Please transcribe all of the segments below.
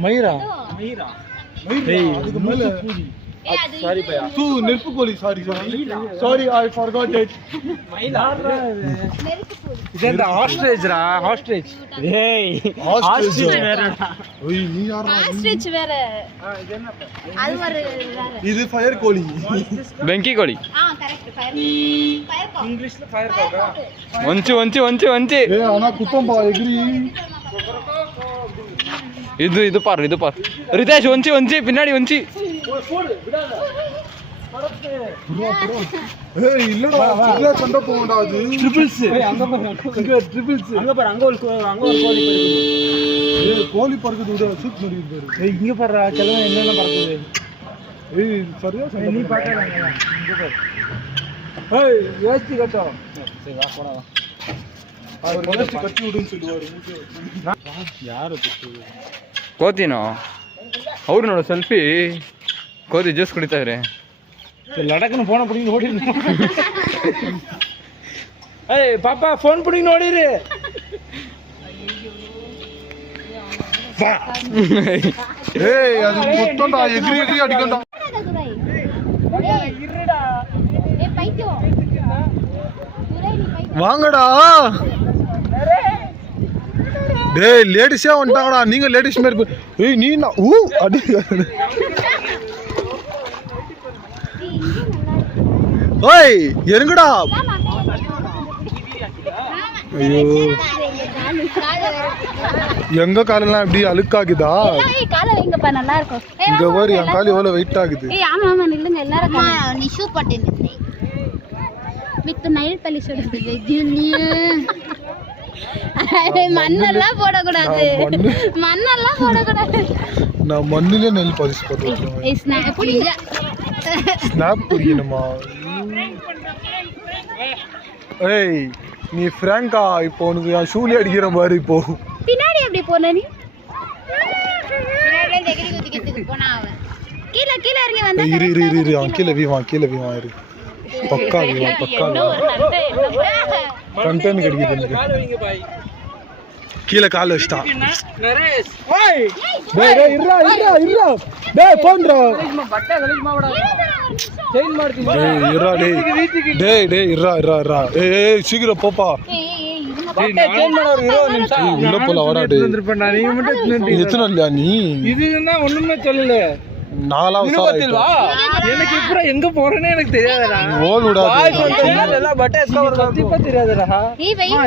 மயிரா அதுக்கு மேல சாரி பையா தூ நெருப்பு கோழி சாரி ஐ forgot it இது ஆஸ்ட்ரேஜ்ரா ஆஸ்ட்ரேஜ் ஏய் ஆஸ்ட்ரேஜ் வேறடா ஓய் நீ யாரா ஆஸ்ட்ரிச் வேற இது என்ன அது ஒரு இது ஃபயர் கோழி ಬೆಂಕಿ ಕೋಳಿ கரெக்ட் ஃபயர் காக் இங்கிலீஷ்ல ஃபயர் காக்கா ಒಂಚಿ ಒಂಚಿ ಒಂಚಿ ಒಂಚಿ ஏ ஆனா குத்தம் பா எகிரி ಇದು ಪಾರ್ ರಿತೇಶ್ ಒಂಚಿ ಒಂಚಿ பின்னாடி ಒಂಚಿ ஏய் இல்லடா இல்ல சண்டை போடா அது ட்ரிபிள்ஸ் ஏய் அங்க பாரு ட்ரிபிள்ஸ் அங்க பாரு அங்க ஒரு கோழி பறக்குது ஏய் கோழி பறக்குது விட சூப் நடிக்குது பாரு ஏய் இங்க பாரு கிளவன் என்னென்ன பறக்குது ஏய் சரியா சண்டை நீ பாக்கல இங்க பாரு ஏய் யோசிச்சு கட்டோ சரி வா போடா அவர் மனசு கட்டி விடுன்னு சொல்லுவாரு யாரு ಕೋತಿನೋ ಅವ್ರು ನೋಡು ಸೆಲ್ಫಿ ಕೋತಿ ಜ್ಯೂಸ್ ಕುಡಿತಾ ಇದ್ರೆ ಲಡಕ್ನ ಫೋನ್ பிடிங்க ஓடிரு ஏய் பாப்பா ஃபோன் பிடிங்க ஓடிரு வா ஏய் அது மொத்தம்டா எகிரி அடிக்கண்டா இருடா ஏய் பைத்தியம் வாங்கடா டேய் லேடிஸே வந்துட்டாங்கடா நீங்க லேடிஸ் மாதிரி ஏய் நீ அடி ஓய் எருங்கடா ஐயோ எங்க காலெல்லாம் இப்படி அழுக்காகுதா காலை வைங்கப்பா நல்லா இருக்கும் இங்க பாரு என் கால் எவ்வளவு வெயிட் ஆகுது ஏய் ஆமா ஆமா நில்லுங்க எல்லாரும் நீ ஷூ போட்டு வித் நைல் பாலிஷ் மண்ணெல்லாம் போடக்கூடாது மண்ணெல்லாம் போடக்கூடாது நான் மண்ணிலே நெல் பாலிஷ் போட்டுருக்கேன் ஸ்னாப் புரியணுமா ஏய் நீ ஃப்ராங்கா இப்போ உனக்கு என் ஷூலே அடிக்கிற மாதிரி இப்போ பின்னாடி எப்படி போன நீ பின்னாடி எகிரி குதிக்கிறதுக்கு போனா அவன் கீழ கீழ இறங்கி வந்தா இரு அவன் கீழ வீவான் இரு பக்கா கண்டென்ட் கிடைக்குது கீழே கால் வச்சிட்டான் நரேஷ் டேய் இருடா டேய் போன்றா செயின் மார்த்தி டேய் இருடா ஏய் சீக்கிரம் போப்பா செயின் மார் 20 நிமிஷம் உள்ள போல வாடா டேய் வந்துருப்படா நீ மட்டும் எத்தனை இல்லையா நீ இதுன்னா ஒண்ணுமே சொல்லல நாலாவது எனக்கு இப்ப எங்க போறேன்னு எனக்கு தெரியாதுடா ஓடுடா எல்லாம் பட்டை கண்டிப்பா தெரியாதுடா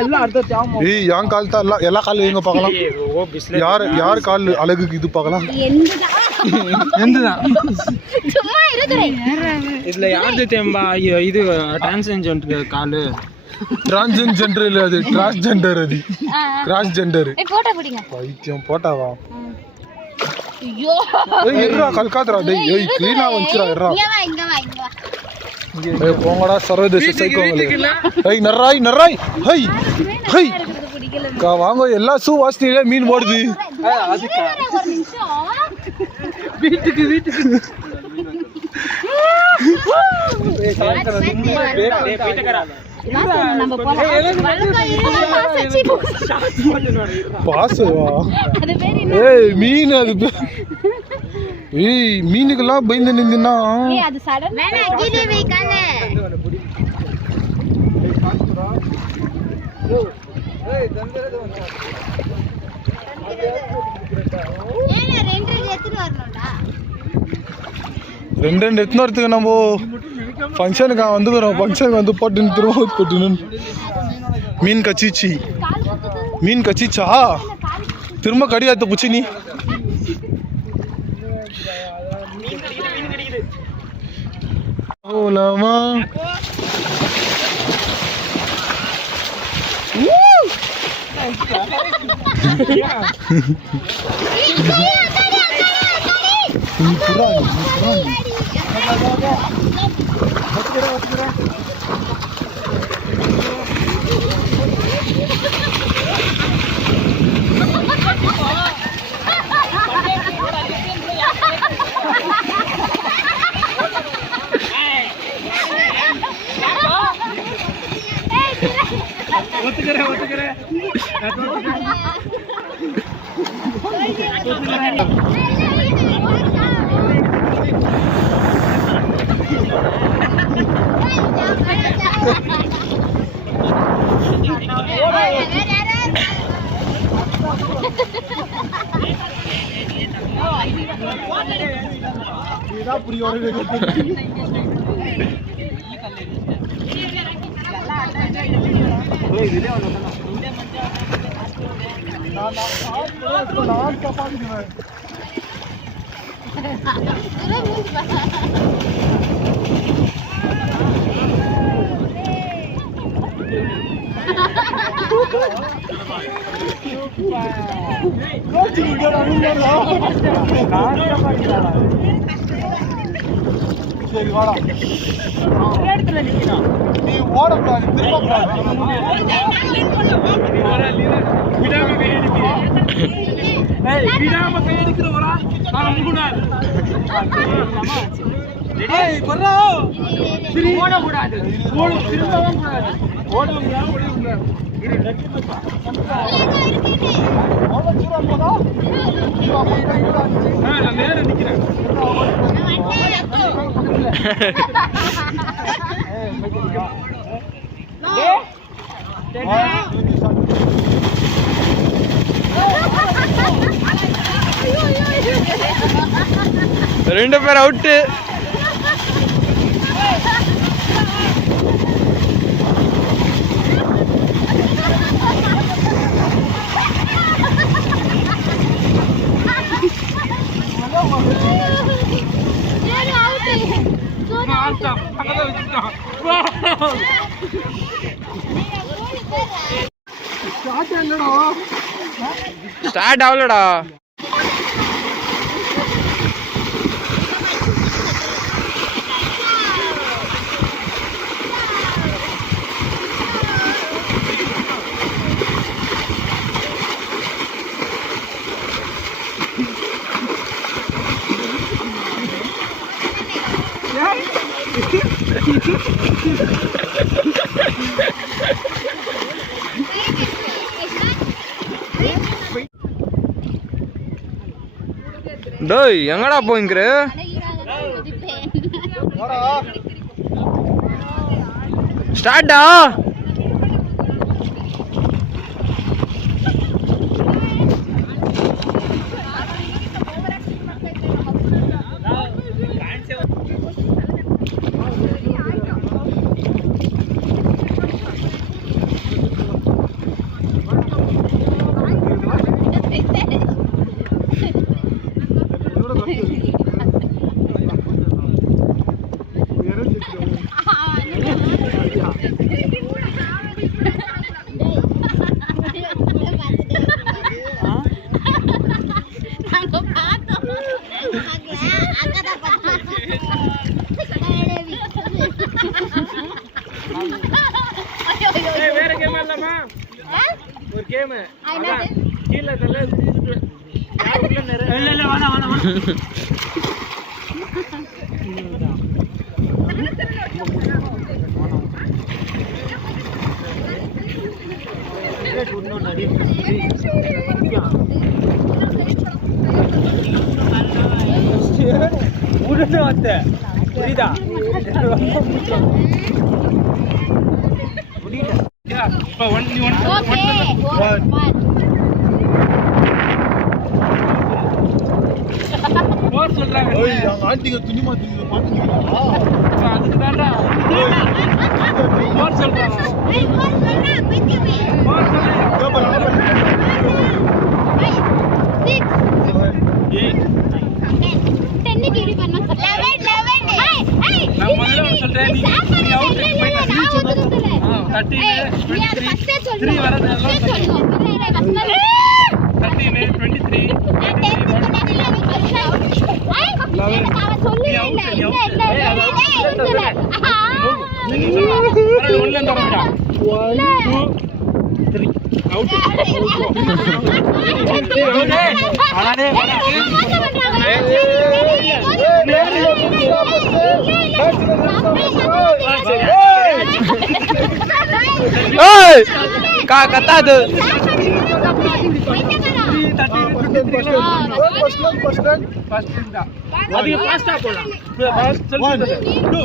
எல்லாம் அடுத்த தாமோ ஏய் யான் கால் தான் எல்லா கால் எங்க பார்க்கலாம் யார் கால் அழகுக்கு இது பார்க்கலாம் எந்ததான் சும்மா இருதுரை இதுல யாரு தேம்பா இது டிரான்ஸ்ஜெண்டர் கால் டிரான்ஸ்ஜெண்டர் இல்ல அது டிரான்ஸ்ஜெண்டர் அது கிராஸ் ஜெண்டர் போட்டோ பிடிங்க பைத்தியம் போட்டாவா ஐயோ ஏய் இருடா கல்காதடா டேய் ஏய் க்ளீனா வந்துடா இருடா இங்க வா ஏய் போங்கடா சர்வதேச சைக்கோங்களே ஏய் நர்ராய் ஹை வாங்க எல்லா ஷூ வாஸ்திலே மீன் ஓடுது அதுக்கு ஒரு நிமிஷம் வீட்டுக்கு நம்ம பாசவா ஏய் மீன் அது ஏய் மீனுக்கெல்லாம் பயந்து நின்னா அது சடன் வேணா கீழே வை கால ஏய் தந்தரது வந்து ஏன்னா ரெண்டு எடுத்து வரணும்டா ரெண்டு எத்தனை வரத்துக்கு நம்ம ஃபங்க்ஷனுக்கு வந்துக்கிறோம் ஃபங்க்ஷனுக்கு வந்து போட்டுன்னு திரும்ப போட்டுன்னு மீன் கச்சிச்சா திரும்ப கடியாத்த புச்சி நீ ஓலாமா இதுதான் புரியோட நான் தப்பாடுவேன் சரி வாடா நீ ஓடக்கூடாது ரெண்டு பேர் அவுட்டு. ஸ்டார்ட் ஆகலடா. டேய் எங்கடா போயிங்கிற? ஸ்டார்ட்டா? ஒரு கேம் கீழே தள்ள இல்ல வேணாம் உடனே வந்த புரியுதா? இப்ப ஆண்டிக துணி மாத்திங்க பாத்துங்களா? அதுக்கு தான்டா சொல்றாங்க. Hey! கத்தாது. அது ஃபாஸ்டா போலாம். One, 2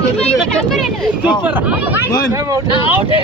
7 super. 1,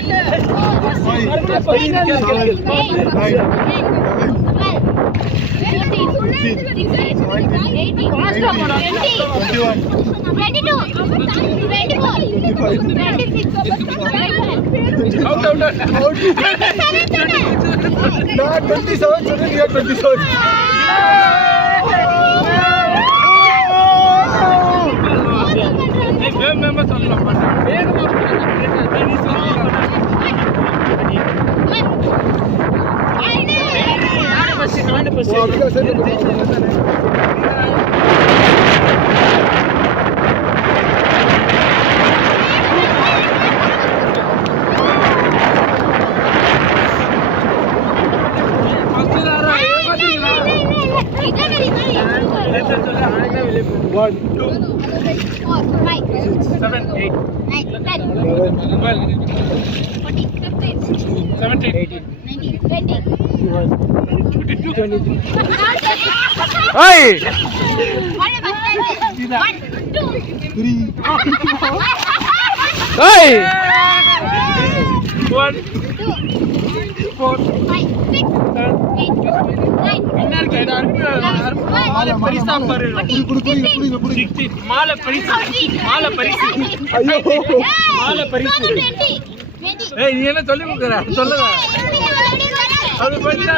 ஏய் ஏய் 1 4 மாலை பரிசா பாரு. 16 மாலை பரிசு. மாலை பரிசு. மாலை பரிசு. ஏய் நீ என்ன சொல்லி கொடுக்குற? சொல்லுங்க. அது போயிட்டா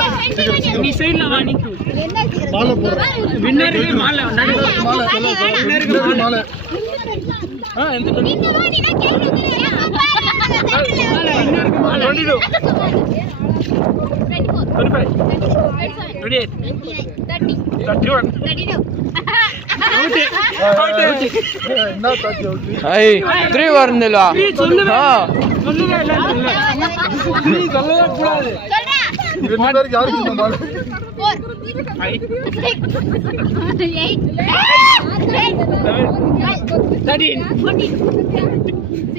நீ சைடுல வாணி மாலை போடுற. வின்னருக்கு மாலை. வின்னருக்கு மாலை. எந்த நீங்க வாணினா கேக்குறீங்க. வின்னருக்கு மாலை. 22 25 28 31 என்ன தாக்கி அவுட்? ஏய் 3 வரணும்ல. சொல்லுங்க. ஆ சொல்லுங்க இல்ல இல்ல. நீ சொல்லவே கூடாது. ரெண்டு பேருக்கு யாருக்கு இந்த மாலை? 5 8 13 14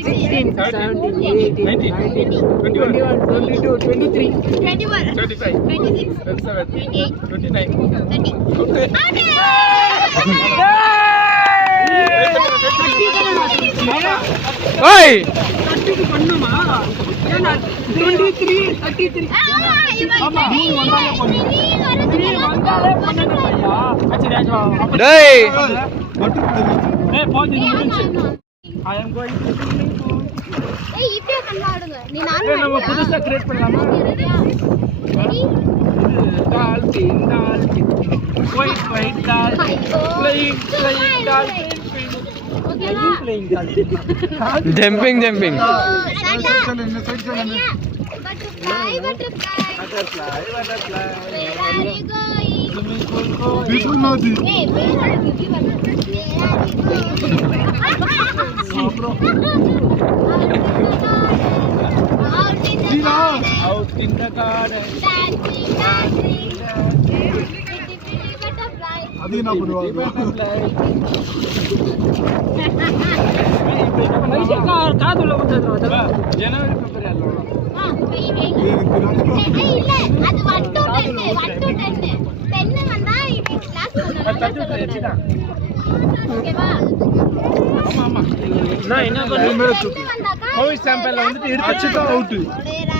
16 17 18 19 21 22 23 21 25 26 27 29 30 ஏய் பண்ணுமா? ஏன்னா 23 33 ஆமா நீ வந்தாலே பண்ணு. நீ வந்தாலே பண்ணணும் ஐயா. அச்சா ராஜா அப்ப டேய் ஏய் போடி முடிஞ்சு. I am going to ஏய் இப்படியே கண்ணாடுங்க நீ நம்ம நானும் புதுசா கிரியேட் பண்ணலாமா? ரெடி டால் பின் ஒயிட் ஒயிட் டால் playing டால் ஓகேவா ஜம்பிங் ஜம்பிங் டாடா சொல்லு, இந்த சைடு சொல்லு. butterfly butterfly where are you going People know this. hey where are you going out in the garden dancing dancing pretty butterfly அது என்ன பண்ணுவாங்க? காதுல ஊத்துறதா ஜனவரி பிப்ரவரி அல்லவா? வெய் வெய் இல்ல அது 1 to 10 10 வந்தா இது கிளாஸ் பண்ணனும் ஓகேவா ஆமா ஆமா நான் என்ன பண்ணுவேன் கோவிட் சாம்பிள்ல வந்துட்டு எடுத்து அச்சிட்டா அவுட்.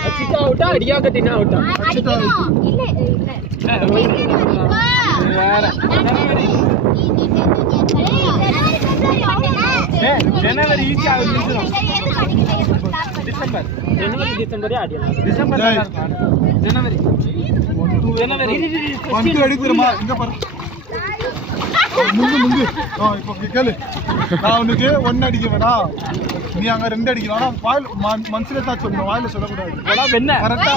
அச்சிட்டா அவுட்டா அடியா கட்டினா அவுட்டா அடிக்கோ இல்ல வேற ஜனவரி ஈஸியா வந்துரும் டிசம்பர் ஜனவரி ஆடியலாம் டிசம்பர் ஜனவரி வந்து அடிக்கிறமா இங்க பாரு. முந்து இப்போ கேளு. நான் உனக்கு 1 அடிக்க வேணா. நீ அங்க 2 அடிக்கலாம் ஆனா வாயில மனசுல தான் சொல்லணும் வாயில சொல்லக்கூடாது என்ன கரெக்டா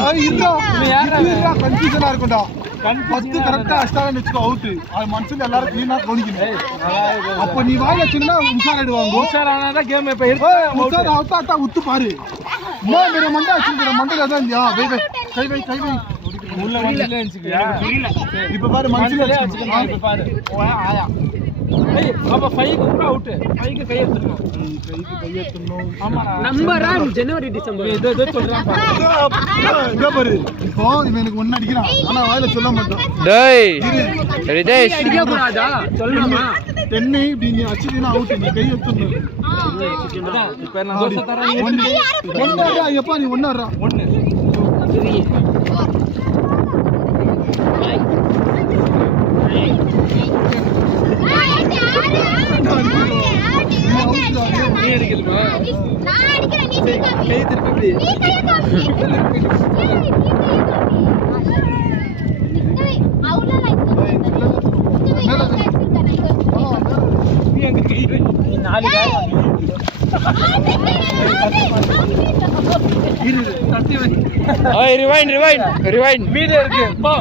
கன்ஃபியூஷனா இருக்கும்டா 10 கரெக்டா அஷ்டாகன் வச்சுக்கோ அவுட் அது மனசுல எல்லாரும் கிளீனா கவனிக்கணும் அப்ப நீ வாயில சொன்னா உஷார் ஆயிடுவாங்க உஷார் ஆனாதான் கேம் இப்ப உஷார் அவுட்டா உத்து பாரு மேல மண்டை வச்சிருக்கிற மண்டையில தான் இல்லையா கை வை உள்ள மண்டையில வச்சுக்கியா இப்ப பாரு மனசுல வச்சுக்கோ இப்ப பாரு ஆயா ஏய் அப்ப 5 க்கு அவுட் 5 க்கு கை எடுத்துறணும் ஆமா நம்பரா ஜனவரி டிசம்பர் ஏதோ சொல்றான் பாரு இப்போ இவனுக்கு ஒண்ணு அடிக்கிறான் ஆனா வாயில சொல்ல மாட்டான் டேய் ரிதேஷ் அடிக்க கூடாதா சொல்லணுமா தென்னை இப்படி நீ அடிச்சினா அவுட் நீ கை எடுத்துறணும் இப்ப நான் தோசை தரேன் ஒண்ணா எப்பா நீ ஒண்ணாறா 1 சரி ரிவைண்ட் மீதி இருக்கு போ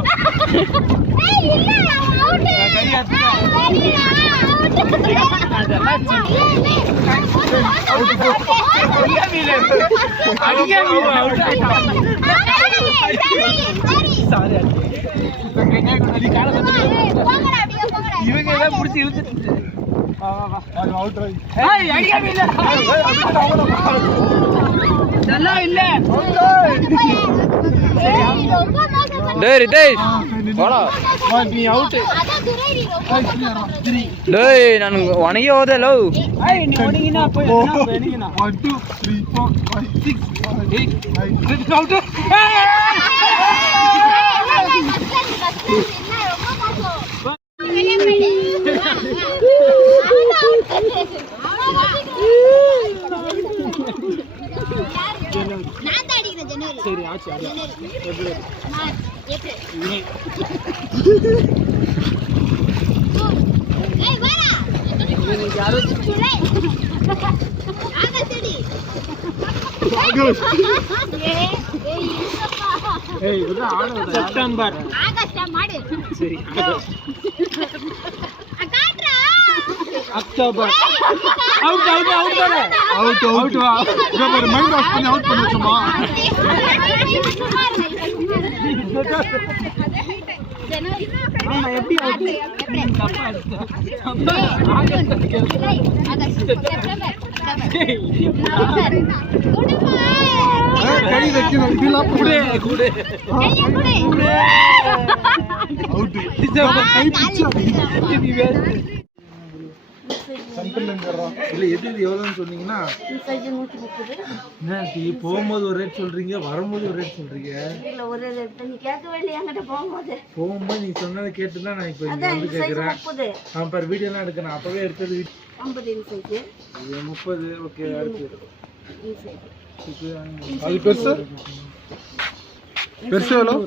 இவங்க எல்லாம் புடிச்சு இழுத்துட்டு நல்லா இல்ல டேய் ரிதேஷ் போடா நீ அவுட் டேய் நான் வணங்கி ஓதலோ ஏய் நீ ஒடிங்கினா போய் ஒடிங்கினா 1 2 3 4 5 6 7 8 அவுட் சரி ஆச்சு செப்டம்பர் சரி அக்டோபர் அவுட் மைண்ட் வாஷ் பண்ணி அவுட் பண்ணி வச்சோமா எப்படி அவுட் கை வைக்கணும் இதெல்லாம் கூட அவுட் கை பிச்சு இல்ல எது எவ்வளவுன்னு சொன்னீங்கன்னா போகும்போது ஒரு ரேட் சொல்றீங்க வரும்போது ஒரு ரேட் சொல்றீங்க போகும்போது நீங்க சொன்னதை கேட்டுதான் நான் இப்ப இங்க வந்து கேக்குறேன் நான் பாரு வீடியோ எல்லாம் எடுக்கிறேன் அப்பவே எடுத்தது 30 ஓகே அது பெருசு பெருசு எவ்வளவு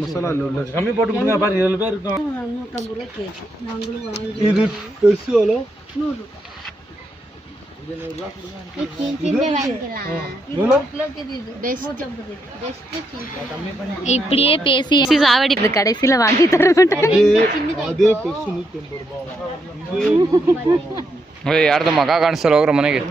மசாலா இல்ல கம்மி போட்டு கொடுங்க பாருங்க 7 பேர் இருக்கும் 150 ரூபாய் கேஜி நாங்களும் வாங்குறோம் இது பெருசு எவ்வளவு 100 இப்படியே பேசி சாவடி கடைசியில வாங்கி தர அதே பெருசு 150 ಏಯ್ ಯಾರ್ದ ಮಗ ಕಾಣಿಸ್ತಲ್ಲ ಹೋಗ್ರ ಮನೆಗೆ.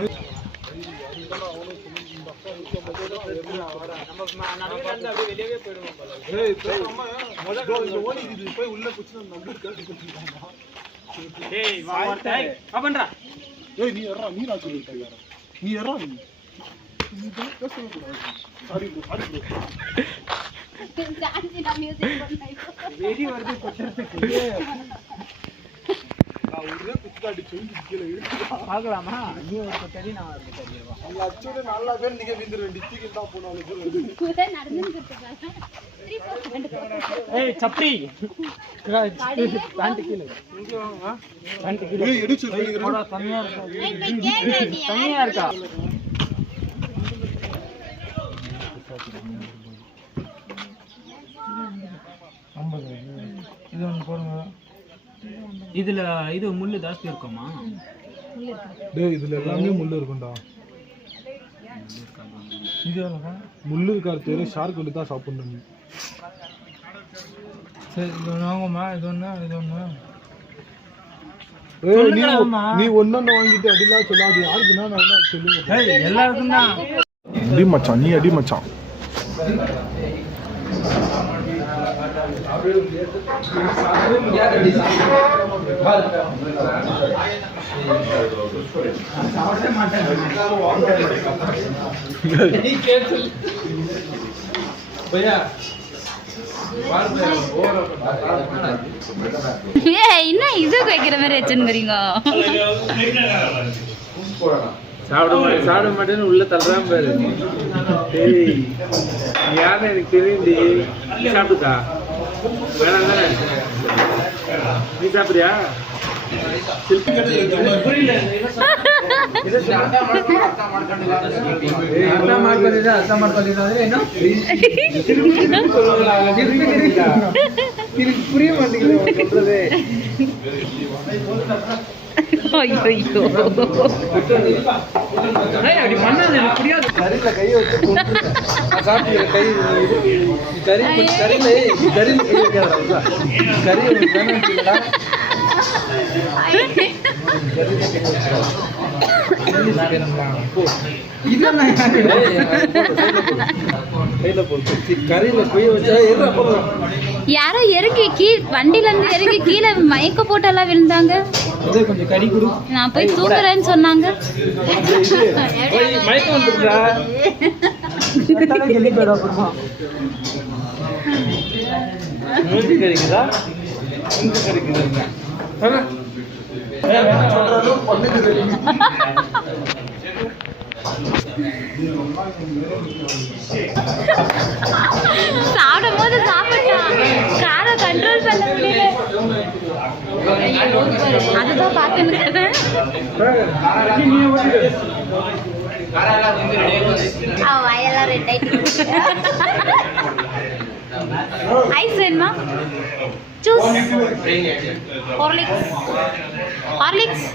பார்க்கலாமா? நீ ஒரு கொட்டடி நான் ஒரு கொட்டடி. நீ அச்சோட நல்லா பேர் நீங்க விந்துற டிஸ்ட்ரிக்ட் தான் போனால கூட நடந்துட்டு இருக்காங்க. ஏய் சப்பி பேண்ட் கீழ இங்க வாங்க. பேண்ட் கீழ ஏய் எடுச்சு போடா. தனியா இருக்கா? தனியா இருக்கா? இது ஒன்று போடுங்க. இதுல இது முள்ளு ஜாஸ்தி இருக்குமா? டேய் இதுல எல்லாமே முள்ளு இருக்கும்டா. இது எவ்வளோப்பா? முள்ளு இருக்காது பேரு ஷார்க் வந்து தான் சாப்பிடணும். சரி இது ஒன்று வாங்குமா? இது ஒன்று இது ஒன்று. நீ ஒன்னொன்னு வாங்கிட்டு அடிலாம் சொல்லாது யாருக்குன்னா நான் என்ன சொல்லுங்க. எல்லாருக்கும் தான். அடி மச்சான் நீ அடி மச்சான். என்ன இது வைக்கிற மாதிரி வச்சுருங்க. சாப்பிட மாட்டேன்னு உள்ள தள்ளுறான் பாரு. யாரும் எனக்கு தெரியுது. சாப்பிடுதா வேணாம் தானே? நீ சாப்பிடுறியா? புரிய மாட்டேங்குது. அப்படி பண்ணாது எனக்கு புரியாது. கறியில கையை வச்சு சாப்பிட்டு கை கறி கறியில கறி கை வைக்காத யாரோ இறங்கி வண்டில இருந்து இறங்கி கீழே மயக்க போட்டெல்லாம் விழுந்தாங்க. கொஞ்சம் கறி கொடு. நான் போய் தூங்குறேன்னு சொன்னாங்க. மயக்கம் வந்துருக்கா? மூஞ்சி கறிக்குதா? மூஞ்சி கறிக்குதா? சாப்பிடும் போது சாப்பிட்டான். காரை கண்ட்ரோல் பண்ண முடியல. அதுதான் பார்த்துன்னு வயெல்லாம் ரெட் ஆயிட்டு. ஐஸ் வேணுமா? Juice, Horlicks Horlicks.